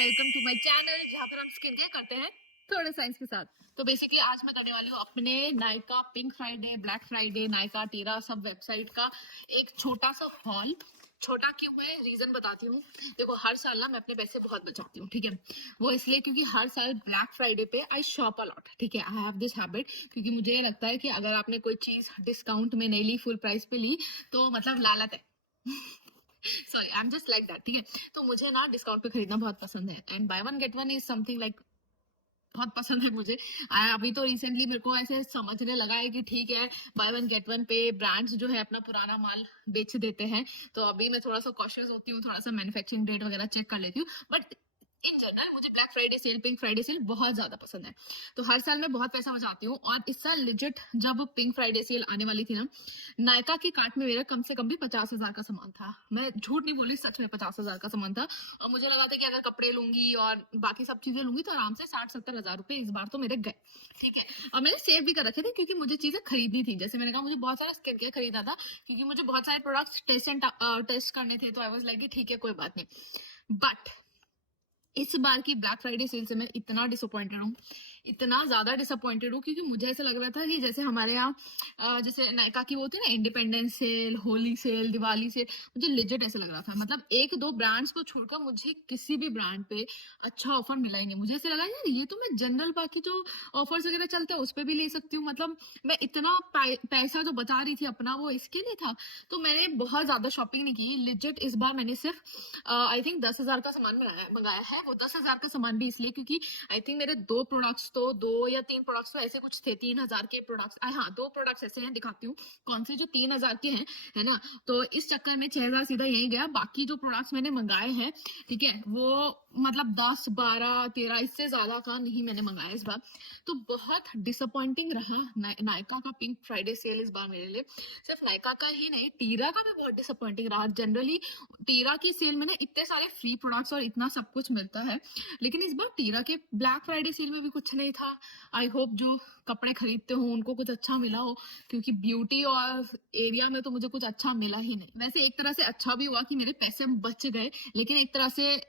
Welcome to my channel जहाँ पर हम स्किन केयर करते हैं थोड़े साइंस के साथ। तो बेसिकली आज मैं करने वाली हूँ अपने Nykaa pink Friday, black Friday, Nykaa Tira सब वेबसाइट का एक छोटा सा हॉल। छोटा क्यों है, रीजन बताती हूँ। देखो, हर साल ना मैं अपने पैसे बहुत बचाती हूँ, ठीक है। वो इसलिए क्योंकि हर साल ब्लैक फ्राइडे पे आई शॉप अ लॉट, ठीक है। आई हैव दिस हैबिट, क्योंकि मुझे ये लगता है कि अगर आपने कोई चीज डिस्काउंट में नहीं ली, फुल प्राइस पे ली, तो मतलब लालच है। Sorry, I am just like that, ठीक है। तो मुझे ना डिस्काउंट पे खरीदना बहुत पसंद है, and bye one get one is something like बहुत पसंद है मुझे। अभी तो रिसेंटली मेरे को ऐसे समझने लगा है कि ठीक है, बाय वन गेट वन पे ब्रांड्स जो है अपना पुराना माल बेच देते हैं। तो अभी मैं थोड़ा सा कॉशियस होती हूँ, थोड़ा सा मैन्युफैक्चरिंग डेट वगैरह चेक कर लेती हूँ। बट इन जनरल मुझे black Friday sale, pink Friday sale बहुत ज्यादा पसंद है। तो हर साल मैं बहुत पैसा बचाती हूँ, और इस साल लिजिट जब पिंक फ्राइडे सेल आने वाली थी ना, नायका की कार्ट में मेरा कम से कम भी 50,000 का सामान था। मैं झूठ नहीं बोली, सच में 50,000 का सामान था। और मुझे लगा था कि अगर कपड़े लूंगी और बाकी सब चीजें लूंगी तो आराम से 60-70 हजार रुपए इस बार तो मेरे गए, ठीक है। और मैंने सेव भी कर रखे थे, क्योंकि मुझे चीजें खरीदनी थी। जैसे मैंने कहा, मुझे बहुत सारा स्किन केयर खरीदा था, क्योंकि मुझे बहुत सारे प्रोडक्ट्स टेस्ट करने थे। तो आई वाज लाइक ठीक है, कोई बात नहीं। बट इस बार की ब्लैक फ्राइडे सेल से मैं इतना डिसअपॉइंटेड हूँ, इतना ज्यादा डिसअपॉइंटेड हूँ, क्योंकि मुझे ऐसा लग रहा था कि जैसे हमारे यहाँ जैसे नायका की वो होती है ना, independence sale, Holi sale, Diwali sale, मुझे लिजिट ऐसा लग रहा था। मतलब एक दो ब्रांड्स को छोड़कर मुझे किसी भी ब्रांड पे अच्छा ऑफर मिला ही नहीं। मुझे ऐसा लगा यार, ये तो मैं जनरल बाकी जो ऑफर्स वगैरह चलते हैं उस पर भी ले सकती हूँ। मतलब मैं इतना पैसा जो बचा रही थी अपना, वो इसके लिए था। तो मैंने बहुत ज्यादा शॉपिंग नहीं की लिजिट। इस बार मैंने सिर्फ आई थिंक 10,000 का सामान मंगाया है। वो 10,000 का सामान भी इसलिए क्योंकि आई थिंक मेरे दो या तीन प्रोडक्ट्स तो ऐसे कुछ थे, 3,000 के प्रोडक्ट्स। हाँ, दो प्रोडक्ट्स ऐसे हैं, दिखाती हूँ कौन से जो 3,000 के हैं, है ना। तो इस चक्कर में 6,000 सीधा यही गया। बाकी जो प्रोडक्ट्स मैंने मंगाए हैं, ठीक है, वो मतलब 10, 12, 13 इससे ज्यादा का नहीं मैंने मंगाया इस बार। तो बहुत डिसअपॉइंटिंग रहा नायका का पिंक फ्राइडे सेल इस बार मेरे लिए। सिर्फ नायका का ही नहीं, टीरा का भी बहुत डिसअपॉइंटिंग रहा। जनरली टीरा की सेल में ना इतने सारे फ्री प्रोडक्ट्स और इतना सब कुछ मिलता है, लेकिन इस बार टीरा के ब्लैक फ्राइडे सेल में भी कुछ नहीं था। आई होप जो कपड़े खरीदते हो उनको कुछ अच्छा मिला हो, क्योंकि ब्यूटी और एरिया में तो मुझे कुछ अच्छा मिला ही नहीं। वैसे एक तरह से अच्छा भी हुआ कि मेरे पैसे बच गए, लेकिन एक तरह से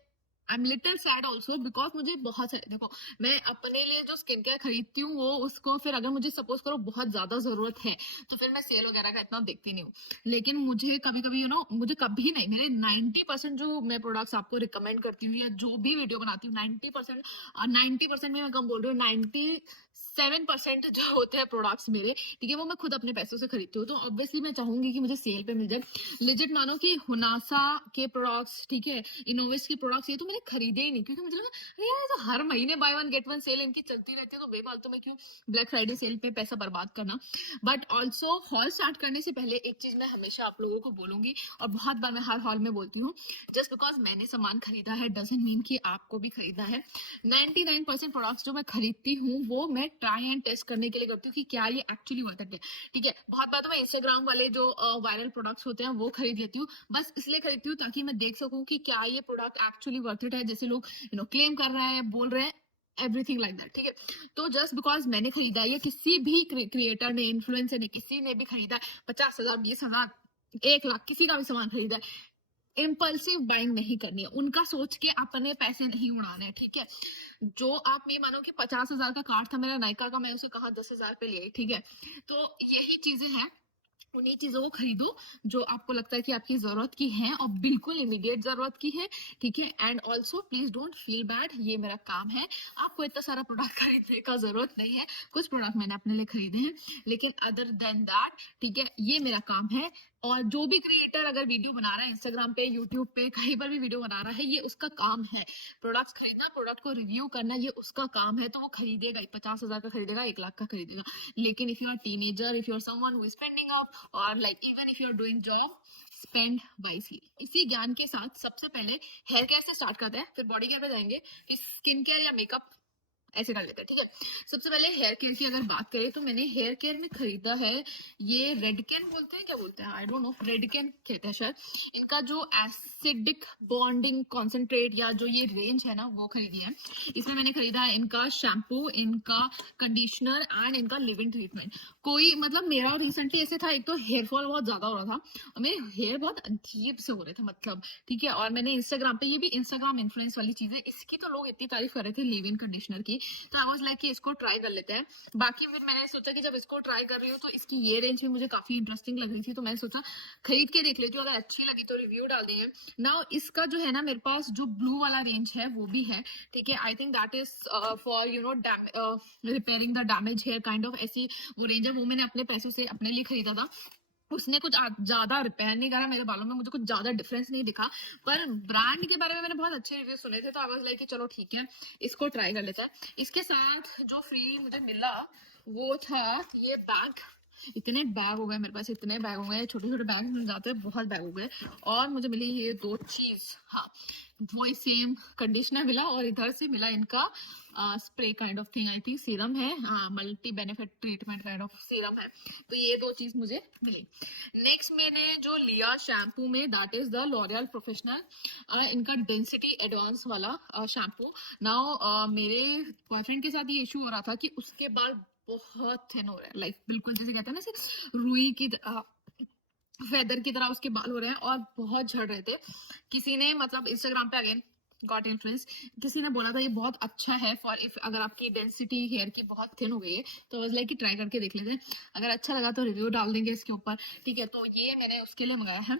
I am little sad also, because मुझे बहुत सारे, देखो, मैं अपने लिए जो स्किन केयर खरीदती हूँ वो उसको फिर अगर मुझे सपोज करो बहुत ज्यादा जरूरत है तो फिर मैं सेल वगैरह का इतना देखती नहीं हूँ। लेकिन मुझे कभी कभी मुझे कभी नहीं, मेरे 90% जो मैं प्रोडक्ट्स आपको रिकमेंड करती हूँ या जो भी वीडियो बनाती हूँ, 90% में मैं कम बोल रही हूँ, 97% जो होते हैं प्रोडक्ट्स मेरे, ठीक है, वो मैं खुद अपने पैसों से खरीदती हूँ। तो ऑब्वियसली मैं चाहूंगी कि मुझे सेल पे मिल जाए। लिजिट मानो कि हुनासा के प्रोडक्ट्स, ठीक है, इनोवेस के प्रोडक्ट्स, ये तो मैंने खरीदे ही नहीं, क्योंकि मुझे लगा अरे यार, ये तो हर महीने buy one get one sale इनकी चलती रहती है, तो बेफालतू में क्यों ब्लैक फ्राइडे सेल पे पैसा बर्बाद करना। बट ऑल्सो हॉल स्टार्ट करने से पहले एक चीज मैं हमेशा आप लोगों को बोलूंगी, और बहुत बार मैं हर हॉल में बोलती हूँ, जस्ट बिकॉज मैंने सामान खरीदा है डजंट मीन कि आपको भी खरीदना है। 99% प्रोडक्ट्स जो मैं खरीदती हूँ वो मैं ट्राई एंड टेस्ट करने के लिए करती हूँ कि क्या ये एक्चुअली वर्थ इट है, ठीक है। बहुत बार तो मैं इंस्टाग्राम वाले जो वायरल प्रोडक्ट्स होते हैं वो खरीद लेती हूँ, बस इसलिए खरीदती हूँ ताकि मैं देख सकूँ कि क्या ये प्रोडक्ट एक्चुअली वर्थ इट है, जैसे लोग क्लेम कर रहे हैं, बोल रहे हैं, एवरीथिंग लाइक दैट, ठीक है। तो जस्ट बिकॉज मैंने खरीदा है या किसी भी क्रिएटर ने, इन्फ्लुएंसर ने, किसी ने भी खरीदा है, 50,000, 20,000, 1 लाख, किसी का भी सामान खरीदा है, इम्पल्सिव बाइंग नहीं करनी है। उनका सोच के अपने पैसे नहीं उड़ाने हैं, ठीक है। जो आप ये मानो कि 50,000 का कार्ड था मेरा नायका का, मैं उसे कहा 10,000 पे लिया, ठीक है। तो यही चीजें हैं, उन्हीं चीजों को खरीदो जो आपको लगता है कि आपकी जरूरत की है, और बिल्कुल इमीडिएट जरूरत की है, ठीक है। And also please don't feel bad, ये मेरा काम है, आपको इतना सारा प्रोडक्ट खरीदने का जरूरत नहीं है। कुछ प्रोडक्ट मैंने अपने लिए खरीदे हैं, लेकिन अदर देन दैट, ठीक है, ये मेरा काम है। और जो भी क्रिएटर अगर वीडियो बना रहा है इंस्टाग्राम पे, यूट्यूब पे, कहीं पर भी वीडियो बना रहा है, ये उसका काम है। प्रोडक्ट्स खरीदना, प्रोडक्ट को रिव्यू करना, ये उसका काम है। तो वो खरीदेगा ही, 50,000 का खरीदेगा, 1 लाख का खरीदेगा। लेकिन if you are teenager, if you are someone who is spending up, और like even if you are doing job, spend wisely. इसी ज्ञान के साथ सबसे पहले हेयर केयर से स्टार्ट करते हैं, फिर बॉडी केयर पे जाएंगे, फिर स्किन केयर या मेकअप, ऐसे कर लेते हैं, ठीक है। सबसे पहले हेयर केयर की अगर बात करें तो मैंने हेयर केयर में खरीदा है ये रेडकेन बोलते हैं, क्या बोलते हैं, आई डोंट नो, रेडकेन कहते हैं शायद। इनका जो एसिडिक बॉन्डिंग कॉन्सेंट्रेट या जो ये रेंज है ना वो खरीदी है। इसमें मैंने खरीदा है इनका शैम्पू, इनका कंडीशनर एंड इनका लिव इन ट्रीटमेंट। कोई मतलब मेरा रिसेंटली ऐसे था, एक तो हेयर फॉल बहुत ज्यादा हो रहा था और मेरे हेयर बहुत अजीब से हो रहे थे मतलब, ठीक है। और मैंने इंस्टाग्राम पे, ये भी इंस्टाग्राम इन्फ्लुएंस वाली चीज है, इसकी तो लोग इतनी तारीफ कर रहे थे लिव इन कंडीशनर की, तो आई वाज लाइक कि इसको ट्राई कर लेते हैं। बाकी फिर मैंने सोचा कि जब इसको ट्राई कर रही हूँ तो इसकी ये रेंज भी मुझे काफी इंटरेस्टिंग लग रही थी, तो मैंने सोचा खरीद के देख लेती हूँ, अगर अच्छी लगी तो रिव्यू डाल देंगे। नाउ इसका जो है ना मेरे पास जो ब्लू वाला रेंज है वो भी है, ठीक है। I think that is for you know repairing the damage hair kind of, ऐसी वो रेंज है। वो मैंने अपने पैसों से अपने लिए खरीदा था। उसने कुछ ज्यादा रिपेयर नहीं करा मेरे बालों में, मुझे कुछ ज्यादा डिफरेंस नहीं दिखा, पर ब्रांड के बारे में मैंने बहुत अच्छे रिव्यू सुने थे, तो आई वाज लाइक कि चलो ठीक है इसको ट्राई कर लेते हैं। इसके साथ जो फ्री मुझे मिला वो था ये बैग। इतने बैग हो गए मेरे पास, इतने बैग हो गए, छोटे छोटे बैग मिल जाते हैं, बहुत बैग हो गए। और मुझे मिली ये दो चीज, हाँ वही सेम कंडीशनर मिला और इधर से मिला इनका spray kind of thing, I think serum है, हाँ multi benefit treatment kind of serum है। तो ये दो चीज मुझे मिली। नेक्स्ट मैंने जो लिया शैम्पू में that is the L'Oréal professional, इनका डेंसिटी एडवांस वाला शैम्पू। नाउ मेरे बॉयफ्रेंड के साथ ये इशू हो रहा था कि उसके बाल बहुत थिन हो रहे हैं, लाइक बिल्कुल जैसे कहते हैं ना ऐसे रुई की फेदर की तरह उसके बाल हो रहे हैं और बहुत झड़ रहे थे। किसी ने मतलब इंस्टाग्राम पे अगेन गॉट इन्फ्लुएंस, किसी ने बोला था ये बहुत अच्छा है फॉर इफ अगर आपकी डेंसिटी हेयर की बहुत थिन हो गई है, तो वाज लाइक कि ट्राई करके देख लेते हैं, अगर अच्छा लगा तो रिव्यू डाल देंगे इसके ऊपर, ठीक है। तो ये मैंने उसके लिए मंगाया है।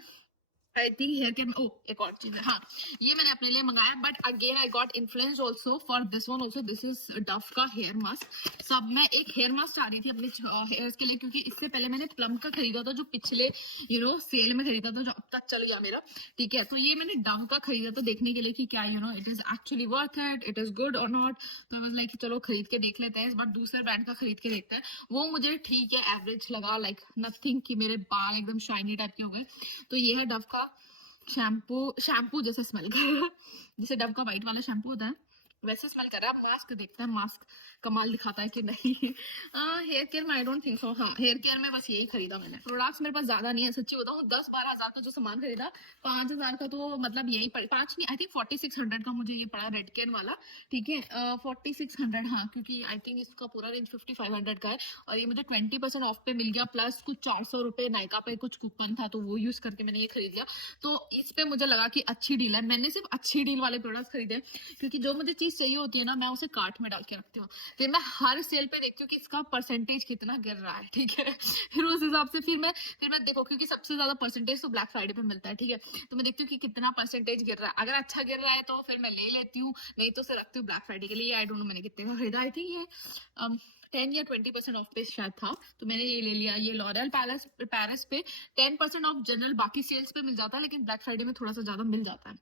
आई थिंक हेयर केयर में, ओ एक और चीज है, हाँ ये मैंने अपने लिए मंगाया, but again I got influence also for this one also. This is Dove का हेयर मास्क। सब मैं एक हेयर मास्क चाह रही थी अपने हेयर्स के लिए, क्योंकि इससे पहले मैंने प्लम का खरीदा था जो पिछले सेल में खरीदा था, जो अब तक चल गया मेरा, ठीक है। तो ये मैंने डव का खरीदा था देखने के लिए कि क्या it is actually worth it is good और नॉट। तो वाज लाइक चलो खरीद के देख लेते हैं, इस बार दूसरे ब्रांड का खरीद के देखते हैं। वो मुझे ठीक है एवरेज लगा, लाइक नथिंग कि मेरे बाल एकदम शाइनी टाइप के हो गए। तो ये है डव का शैम्पू, शैम्पू जैसे स्मेल कर रहा है, जैसे डव का वाइट वाला शैम्पू होता है वैसे स्मेल कर रहा है। मास्क देखते हैं मास्क कमाल दिखाता है कि नहीं। हेयर केयर में आई डोंट थिंक सो, हाँ हेयर केयर में बस यही खरीदा मैंने। प्रोडक्ट्स मेरे पास ज्यादा नहीं है, सच्ची बताऊं 10-12 हजार का जो सामान खरीदा, 5,000 का तो मतलब यही पड़े, 5 नहीं आई थिंक 4600 का मुझे ये पड़ा रेड केयर वाला, ठीक है। 4600, हाँ क्योंकि आई थिंक इसका पूरा रेंज 5500 का है और ये मुझे 20% ऑफ पे मिल गया, प्लस कुछ 400 रुपए नायका पे कुछ कूपन था, तो वो यूज करके मैंने ये खरीद लिया। तो इस पे मुझे लगा कि अच्छी डील है, मैंने सिर्फ अच्छी डील वाले प्रोडक्ट्स खरीदे, क्योंकि जो मुझे चीज चाहिए होती है ना मैं उसे कार्ट में डाल के रखती हूँ, फिर मैं हर सेल पे देखती हूँ कि इसका परसेंटेज कितना गिर रहा है, ठीक है। फिर उस हिसाब से फिर मैं देखो, क्योंकि सबसे ज्यादा परसेंटेज तो ब्लैक फ्राइडे पे मिलता है, ठीक है। तो मैं देखती हूँ कि कितना परसेंटेज गिर रहा है, अगर अच्छा गिर रहा है तो फिर मैं ले लेती हूँ, नहीं तो उसे रखती हूँ ब्लैक फ्राइडे के लिए। आई डोंट नो मैंने कितने का खरीदा, आई थिंक ये 10 या 20% ऑफ पे शायद था, तो मैंने ये ले लिया। ये लॉरियल पैरिस पे 10% ऑफ जनरल बाकी सेल्स पे मिल जाता है, लेकिन ब्लैक फ्राइडे में थोड़ा सा ज्यादा मिल जाता है,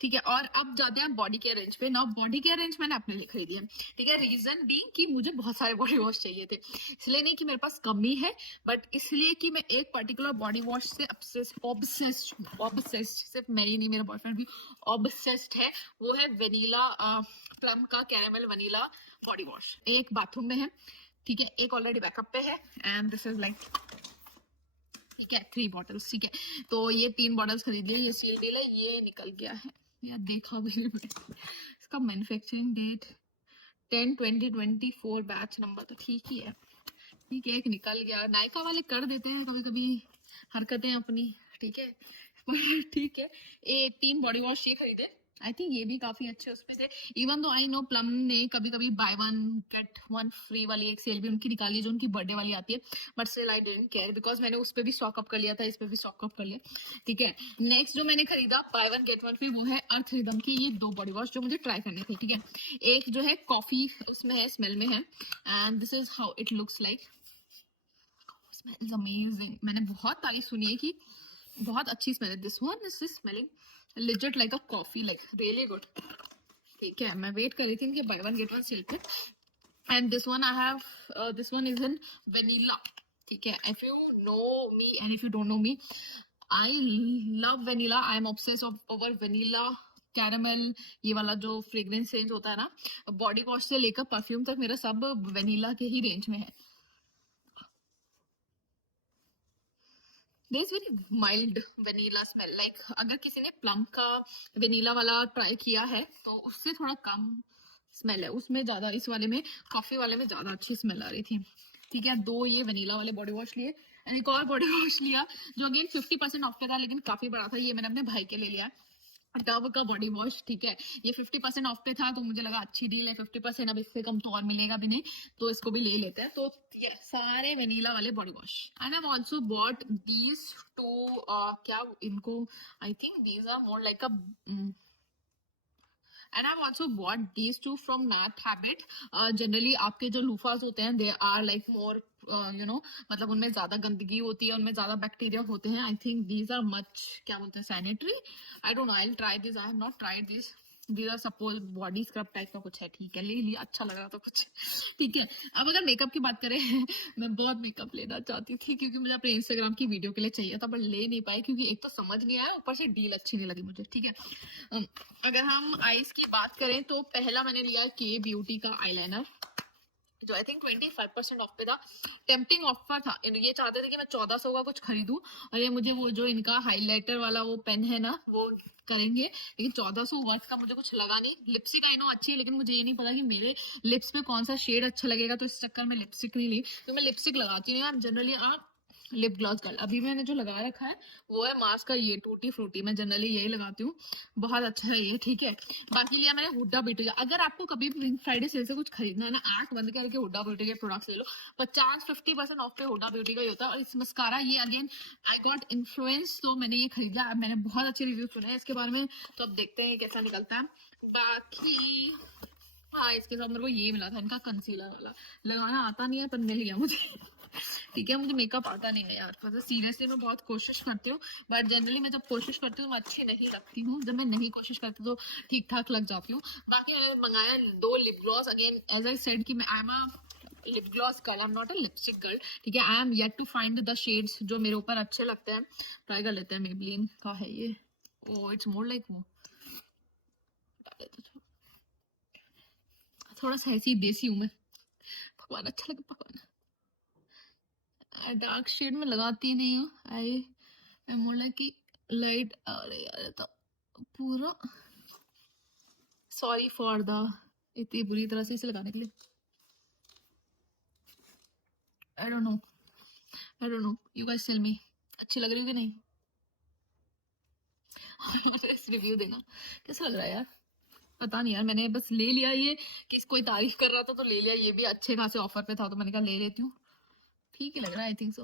ठीक है। और अब जाते हैं बॉडी केयर रेंज पे। नाउ बॉडी केयर रेंज मैंने अपने लिए खरीदी है, ठीक है। रीजन भी कि मुझे बहुत सारे बॉडी वॉश चाहिए थे, इसलिए नहीं कि मेरे पास कमी है, बट इसलिए कि मैं एक पर्टिकुलर बॉडी वॉश से ऑब्सेस्ड, सिर्फ मैं ही नहीं मेरा बॉयफ्रेंड भी ऑब्सेस्ड है, वो है वेनिला, प्लम का कैरेमल वनीला बॉडी वॉश। एक बाथरूम में है, ठीक है, एक ऑलरेडी बैकअप पे है, एंड दिस इज लाइक, ठीक है 3 बॉटल्स, ठीक है। तो ये 3 बॉटल्स खरीद लिए, ये सील डील है, ये निकल गया है यार, देखा भी इसका मैन्युफैक्चरिंग डेट 10/20/24 बैच नंबर तो ठीक ही है, ठीक है। एक निकल गया, नायका वाले कर देते हैं कभी कभी हरकतें अपनी, ठीक है। ठीक है, ये 3 बॉडी वॉश ये खरीदे, आई थिंक ये भी काफी अच्छे उसमें थे। Even though I know plum ने कभी कभी बाय 1 गेट 1 फ्री वाली एक सेल भी उनकी निकाली है, जो उनकी बर्थडे वाली आती है, but still I didn't care because मैंने उस पर भी स्टॉक अप कर लिया था, इस पे भी स्टॉक अप कर लिया, ठीक है। नेक्स्ट जो मैंने खरीदा बाय 1 गेट 1 फ्री, वो है अर्थ रिदम की ये 2 बॉडी वॉश जो मुझे ट्राई करनी थी, ठीक है। एक जो है कॉफी उसमें है, स्मेल में है, and this is how it looks like, smells amazing. मैंने बहुत तारीफ सुनी है कि बहुत अच्छी स्मेल है। This one is smelling legit like a coffee, like really good, ठीक है। मैं वेट कर रही थी कि बाय 1 गेट 1 सेल पे, and this one I have, this one is in vanilla, ठीक है। If you know me and if you don't know me, I love vanilla. I am obsessed over vanilla caramel, ये वाला जो fragrance range होता है ना, body wash से लेकर परफ्यूम तक मेरा सब वेनिला के ही रेंज में है। There is very mild vanilla smell. Like अगर किसी ने प्लम का वेनिला वाला ट्राई किया है तो उससे थोड़ा कम स्मेल है, उसमें ज्यादा, इस वाले में, कॉफी वाले में ज्यादा अच्छी स्मेल आ रही थी। ठीक है, 2 ये वेनिला वाले बॉडी वॉश लिए एंड एक और बॉडी वॉश लिया जो अगेन 50% ऑफ पे था लेकिन काफी बड़ा था। ये मैंने अपने भाई के लिए लिया, डव का बॉडी वॉश। ठीक है, ये 50% ऑफ पे था तो मुझे लगा अच्छी डील है, 50%, अब इससे कम तो और मिलेगा भी नहीं, तो इसको भी ले लेते हैं। तो ये सारे वेनिला वाले body wash. And I also bought these two, क्या इनको, I think these are more like a, and I also bought these two from math habit. Generally आपके जो लूफास होते हैं they are like more you know, मतलब उनमें ज्यादा गंदगी होती है, उनमें ज्यादा बैक्टीरिया होते हैं। I think these are much, क्या बोलते हैं, sanitary. I don't know, I will try this, I have not tried this. These are suppose body scrub type का कुछ है। ठीक है, ले लिया, अच्छा लग रहा था कुछ। ठीक है, अब अगर मेकअप की बात करें मैं बहुत मेकअप लेना चाहती थी क्योंकि मुझे अपने इंस्टाग्राम की वीडियो के लिए चाहिए था, बट ले नहीं पाई क्योंकि एक तो समझ नहीं आया, ऊपर से डील अच्छी नहीं लगी मुझे। ठीक है, अगर हम आईज की बात करें तो पहला मैंने लिया के ब्यूटी का आईलाइनर जो आई थिंक 25% ऑफ पे था। टेम्पटिंग ऑफर था, ये चाहते थे कि मैं 1400 का कुछ खरीदूं और ये मुझे वो जो इनका हाइलाइटर वाला वो पेन है ना वो करेंगे, लेकिन 1400 वर्थ का मुझे कुछ लगा नहीं। लिपस्टिक आई नो अच्छी है लेकिन मुझे ये नहीं पता कि मेरे लिप्स पे कौन सा शेड अच्छा लगेगा, तो इस चक्कर में लिपस्टिक नहीं ली। तो मैं लिपस्टिक लगाती हूँ जनरली लिप ग्लॉस गर्ल। अभी मैंने जो लगा रखा है वो है मार्स का ये टूटी फ्रूटी, मैं जनरली यही लगाती हूँ, बहुत अच्छा है ये। ठीक है, बाकी लिया मैंने हुड्डा ब्यूटी का। अगर आपको कभी भी पिंक फ्राइडे सेल से कुछ खरीदना है ना, आंख बंद करके हुड्डा ब्यूटी के प्रोडक्ट्स ले लो, 50% ऑफ पे हुड्डा ब्यूटी का ही होता है। और इस मस्कारा ये अगेन आई गॉट इन्फ्लुएंस, तो मैंने ये खरीदा, मैंने बहुत अच्छे रिव्यू सुने हैं इसके बारे में, तो अब देखते हैं कैसा निकलता है। बाकी हाँ, इसके साथ मेरे को ये मिला था इनका कंसीलर वाला, लगाना आता नहीं है पर मिल गया मुझे। ठीक है, मुझे मेकअप आता नहीं है यार, मतलब सीरियसली मैं बहुत कोशिश करती हूँ बट जनरली मैं जब कोशिश करती हूँ मैं अच्छी नहीं लगती हूँ, जब मैं नहीं कोशिश करती तो ठीक ठाक लग जाती हूँ। बाकी मैंने मंगाया 2 lip gloss. Again as I said कि मैं I am a lip gloss girl, I am not a lipstick girl. ठीक है, I am yet to find the shades जो मेरे ऊपर अच्छे लगते हैं। ट्राई कर लेते हैं। मेबलिन का है ये, ओ इट्स मोर लाइक वो, थोड़ा सा ऐसी देसी हूँ मैं, भगवान अच्छा लगे भगवान। डार्क शेड में लगाती नहीं हूँ, आई मोर लाइक कि लाइट। अरे यार तो पूरा, सॉरी फॉर द इतनी बुरी तरह से इसे लगाने के लिए। I don't know, I don't know, you guys tell me अच्छी लग रही है कि नहीं। इस रिव्यू देना कैसा लग रहा है यार, पता नहीं यार, मैंने बस ले लिया ये कि कोई तारीफ कर रहा था तो ले लिया, ये भी अच्छे खासे ऑफर पे था तो मैंने कहा ले लेती हूँ। ठीक ही लग रहा है, आई थिंक सो।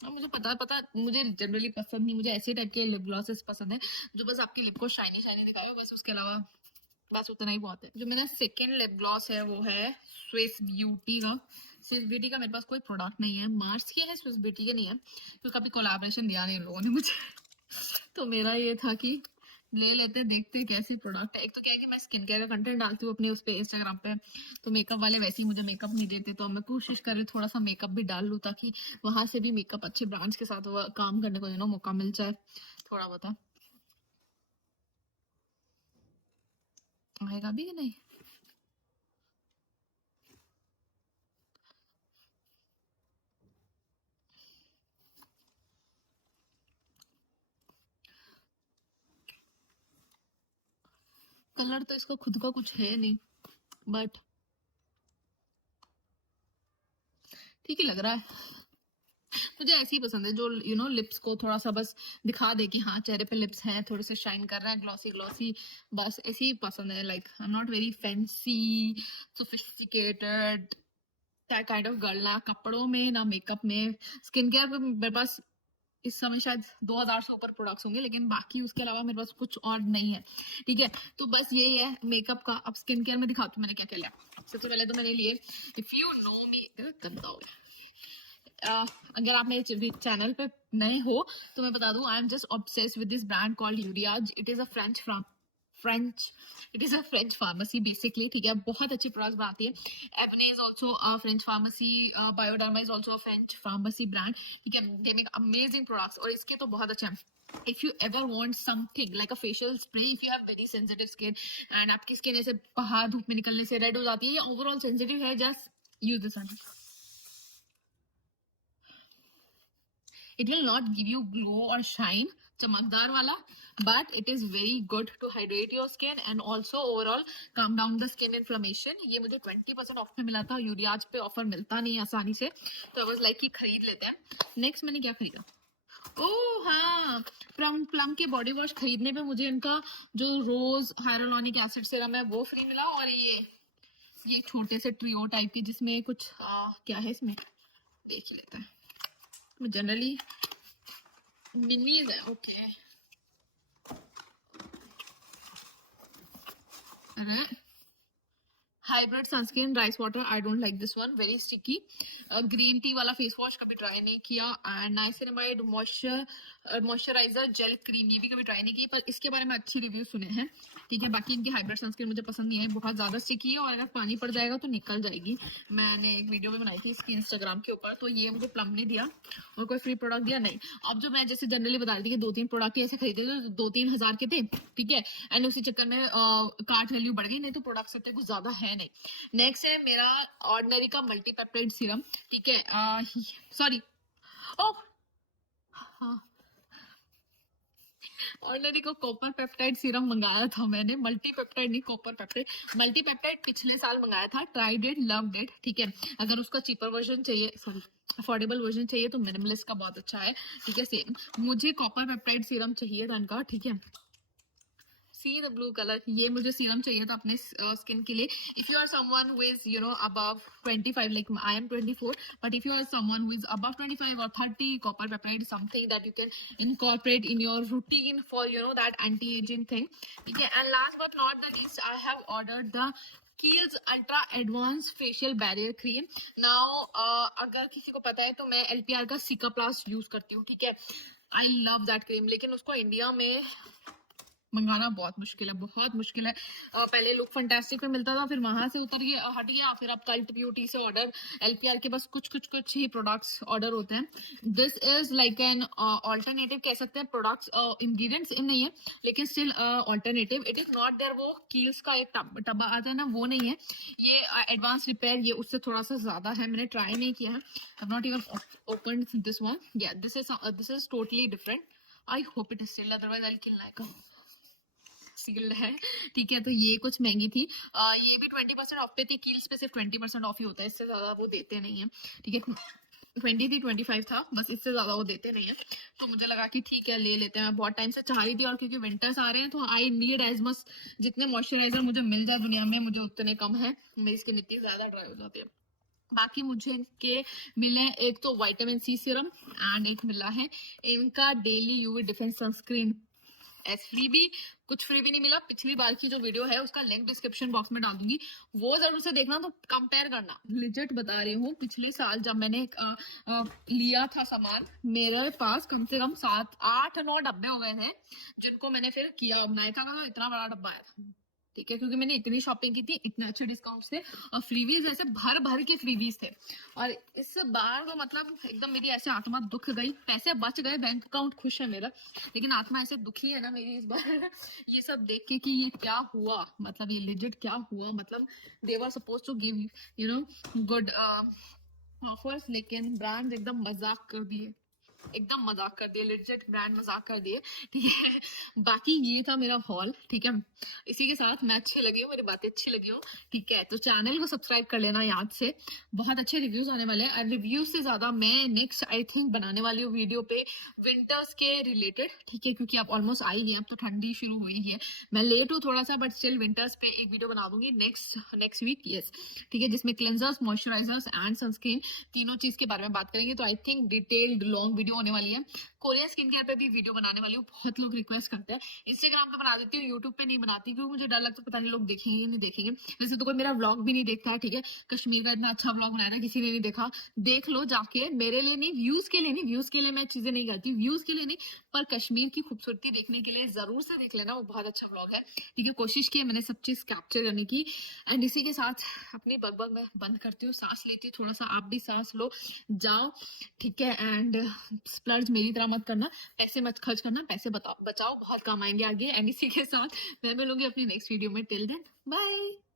अब मुझे पता मुझे जनरली पसंद नहीं, मुझे ऐसे टाइप के लिप ग्लॉसेस पसंद है जो बस आपकी लिप को शाइनी शाइनी दिखाए, बस उसके अलावा बस उतना ही बहुत है। जो मेरा सेकेंड लिप ग्लॉस है वो है स्विस ब्यूटी का। स्विस ब्यूटी का मेरे पास कोई प्रोडक्ट नहीं है, मार्स के है, स्विस ब्यूटी के नहीं है क्योंकि कभी कोलैबोरेशन दिया नहीं इन लोगों ने मुझे। तो मेरा ये था कि ले लेते, देखते कैसी प्रोडक्ट है। एक तो क्या है कि मैं स्किन केयर का कंटेंट डालती हूँ अपने उस पे इंस्टाग्राम पे, तो मेकअप वाले वैसे ही मुझे मेकअप नहीं देते, तो मैं कोशिश कर रही हूँ थोड़ा सा मेकअप भी डाल लूँ ताकि वहां से भी मेकअप अच्छे ब्रांड्स के साथ काम करने को मौका मिल जाए थोड़ा बहुत। आएगा भी कि नहीं, कलर तो इसका खुद का कुछ है नहीं बट ठीक ही लग रहा है। मुझे ऐसे ही पसंद है जो लिप्स को थोड़ा सा बस दिखा दे कि हाँ चेहरे पे लिप्स हैं, थोड़े से शाइन कर रहे हैं, ग्लॉसी ग्लॉसी, बस ऐसे ही पसंद है। Like I am not very fancy sophisticated that kind of girl, ना कपड़ों में ना मेकअप में। स्किन केयर पे मेरे पास इस समय शायद 2000 से ऊपर प्रोडक्ट्स होंगे लेकिन बाकी उसके अलावा मेरे पास कुछ और नहीं है। ठीक है, तो बस यही है मेकअप का। अब स्किन केयर में दिखाती हूँ मैंने क्या क्या लिया। सबसे पहले तो मैंने लिए, इफ यू नो मी, गंदा हो गया। अगर आप मेरे चैनल पे नए हो तो मैं बता दूं, I am just obsessed with this brand called Uriage. It is a it is a French pharmacy basically. ठीक है, बहुत अच्छी प्रोडक्ट्स बनाती है। Avene is also a French pharmacy, Bioderma is also a French pharmacy brand. ठीक है, they make amazing products और इसके तो बहुत अच्छे हैं। if you ever want something like a facial spray, if you have very sensitive skin and आपकी skin ऐसे बाहर धूप में निकलने से रेड हो जाती है या ओवरऑल सेंसिटिव है, just use this one. It will not give you glow or shine, चमकदार वाला, but it is very good to hydrate your skin and also overall calm down the skin inflammation. ये मुझे 20% of में मिला था, ureas पे offer मिलता नहीं है आसानी से, तो आई वाज लाइक कि खरीद लेते हैं. नेक्स्ट मैंने क्या खरीदा, ओह हाँ, प्लम के बॉडी वॉश खरीदने पे मुझे इनका जो रोज हाइरोलॉनिक एसिड सीरम है वो फ्री मिला, और ये छोटे से ट्रियो टाइप के जिसमें कुछ क्या है इसमें देख ही लेते हैं. जनरली मिनीज है. ओके, अरे hybrid sunscreen rice water, I don't like this one, very sticky. Green tea वाला फेस वॉश कभी ट्राई नहीं किया. And niacinamide moisturiser gel cream, ये भी कभी ट्राई नहीं की, पर इसके बारे में अच्छी रिव्यू सुने हैं. ठीक है, बाकी इनकी हाइब्रिड सनस्क्रीन मुझे पसंद नहीं है, बहुत ज्यादा स्टिकी है और अगर पानी पड़ जाएगा तो निकल जाएगी. मैंने एक वीडियो भी बनाई थी इसकी इंस्टाग्राम के ऊपर, तो ये मुझे प्लम ने दिया और कोई फ्री प्रोडक्ट दिया नहीं. अब जो मैं जैसे जनरली बता रही थी कि 2-3 प्रोडक्ट ऐसे खरीदे जो 2-3 हजार के थे, ठीक है, एंड उसी चक्कर में कार्ट वैल्यू बढ़ गई, नहीं तो प्रोडक्ट सत्य कुछ ज्यादा है नहीं. नेक्स्ट है मेरा ऑर्डिनरी का मल्टीपेप्टाइड सीरम. ठीक है, सॉरी, ओह हाँ, ऑर्डिनरी को कॉपर पेप्टाइड सीरम मंगाया था मैंने, मल्टीपेप्टाइड नहीं, कॉपर पेप्टाइड. मल्टीपेप्टाइड पिछले साल मंगाया था, ट्राइड इट, लव्ड इट. ठीक है, अगर उसका चीपर वर्जन चाहिए, सॉरी अफोर्डेबल वर्जन चाहिए तो मिनिमलिस्ट का बहुत अच्छा है. ठीक है, सेम मुझे कॉपर पेप्टाइड सीरम चाहिए था इनका. ठीक है, सी द ब्लू कलर, ये मुझे सीरम चाहिए था अपने स्किन के लिए. If you are someone who is above 25, like I am 24, but if you are someone who is above 25 or 30, copper peptide something that you can incorporate in your routine for that anti aging thing. ठीक है, and last but not the least, I have ordered the Kiehl's Ultra Advanced Facial Barrier Cream. Now, अगर किसी को पता है तो मैं LPR का Cicaplast यूज करती हूँ. ठीक है, आई लव दैट क्रीम, लेकिन उसको इंडिया में मंगाना बहुत मुश्किल है, बहुत मुश्किल है. पहले लुक फंटास्टिक में मिलता था, फिर वहां से उतर गया, हट गया, फिर अब कल्ट ब्यूटी से ऑर्डर, एलपीआर के बस कुछ ही प्रोडक्ट्स ऑर्डर होते हैं. This is like an alternative कह सकते हैं. प्रोडक्ट्स इंग्रेडिएंट्स नहीं है, लेकिन still alternative. It is not there, वो कील्स का एक टब्बा आता है ना, वो नहीं है. ये एडवांस रिपेयर, ये उससे थोड़ा सा ज्यादा है. मैंने ट्राई नहीं किया है, I not even open this one. या this is totally different. I hope it is still, otherwise I will kill like sealed है. ठीक है, तो ये कुछ महंगी थी. ये भी 20% ऑफ पे थी. कील्स पे सिर्फ 20% ऑफ ही होता है, इससे ज्यादा वो देते नहीं है. ठीक है, 20 थी, 25 था, बस इससे ज्यादा वो देते नहीं है. तो मुझे लगा कि ठीक है ले लेते हैं. मैं बहुत टाइम से चाह रही थी, और क्योंकि विंटर्स आ रहे हैं तो आई नीड एज मच, जितने मॉइस्चराइजर मुझे मिल जाए दुनिया में, मुझे उतने कम है. मेरी स्किन इतनी ज्यादा ड्राई हो जाती है. बाकी मुझे इनके मिले एक तो विटामिन सी सीरम, एंड एक मिला है इनका daily UV defence sunscreen S free भी. कुछ फ्री भी नहीं मिला. पिछली बार की जो वीडियो है उसका लिंक डिस्क्रिप्शन बॉक्स में डाल दूंगी, वो जरूर से देखना, तो कंपेयर करना. लिजिट बता रही हूँ, पिछले साल जब मैंने लिया था सामान, मेरे पास कम से कम 7-8-9 डब्बे हो गए थे, जिनको मैंने फिर किया. नायका का इतना बड़ा डब्बा आया था. ठीक है, क्योंकि मैंने इतनी शॉपिंग की थी, इतने अच्छे डिस्काउंट थे, और फ्रीवीज ऐसे भर भर के फ्रीवीज थे. और इस बार तो मतलब एकदम मेरी ऐसे आत्मा दुख गई. पैसे बच गए, बैंक अकाउंट खुश है मेरा, लेकिन आत्मा ऐसे दुखी है ना मेरी इस बार ये सब देख के कि ये क्या हुआ, मतलब ये लिजिट क्या हुआ. मतलब they were suppose to give good offers, लेकिन ब्रांड एकदम मजाक कर दिए, एकदम मजाक कर दिए. लिजिट ब्रांड मजाक कर दिए. ठीक है, बाकी ये था मेरा हॉल. ठीक है, इसी के साथ मैं अच्छी लगी हूँ, मेरी बातें अच्छी लगी हूँ. ठीक है, तो चैनल को सब्सक्राइब कर लेना याद से. बहुत अच्छे रिव्यूज आने वाले हैं, और रिव्यूज से ज्यादा मैं नेक्स्ट आई थिंक बनाने वाली हूँ वीडियो पे विंटर्स के रिलेटेड. ठीक है, क्योंकि अब ऑलमोस्ट आई है, अब तो ठंडी शुरू हुई है. मैं लेट हूँ थोड़ा सा, बट स्टिल विंटर्स पे एक वीडियो बना दूंगी नेक्स्ट वीक. यस, ठीक है, जिसमें क्लेंजर्स, मॉइस्चराइजर्स एंड सनस्क्रीन तीनों चीज के बारे में बात करेंगे. तो I think detailed long video होने वाली है. कोरियन स्किन केयर पे भी वीडियो बनाने वाली हूँ, बहुत लोग रिक्वेस्ट करते हैं. इंस्टाग्राम पे बना देती हूँ, यूट्यूब पे नहीं बनाती, क्योंकि मुझे डर लगता है पता नहीं लोग देखेंगे नहीं देखेंगे. वैसे तो कोई मेरा व्लॉग भी नहीं देखता है. ठीक है, कश्मीर का इतना अच्छा व्लॉग बनाया था, किसी ने नहीं देखा. देख लो जाके, मेरे लिए नहीं, व्यूज के लिए नहीं, व्यूज के लिए मैं चीजें नहीं करती, व्यूज के लिए नहीं, पर कश्मीर की खूबसूरती देखने के लिए जरूर से देख लेना, वो बहुत अच्छा व्लॉग है. ठीक है, कोशिश की है मैंने सब चीज कैप्चर करने की. एंड इसी के साथ अपनी बकबक मैं बंद करती हूँ, सांस लेती हूँ, थोड़ा सा आप भी सांस लो, जाओ. ठीक है, एंड स्प्लर्ज मेरी तरह मत करना, पैसे मत खर्च करना, पैसे बचाओ, बहुत काम आएंगे आगे। एंड इसी के साथ मैं मिलूंगी अपनी नेक्स्ट वीडियो में। Till then bye.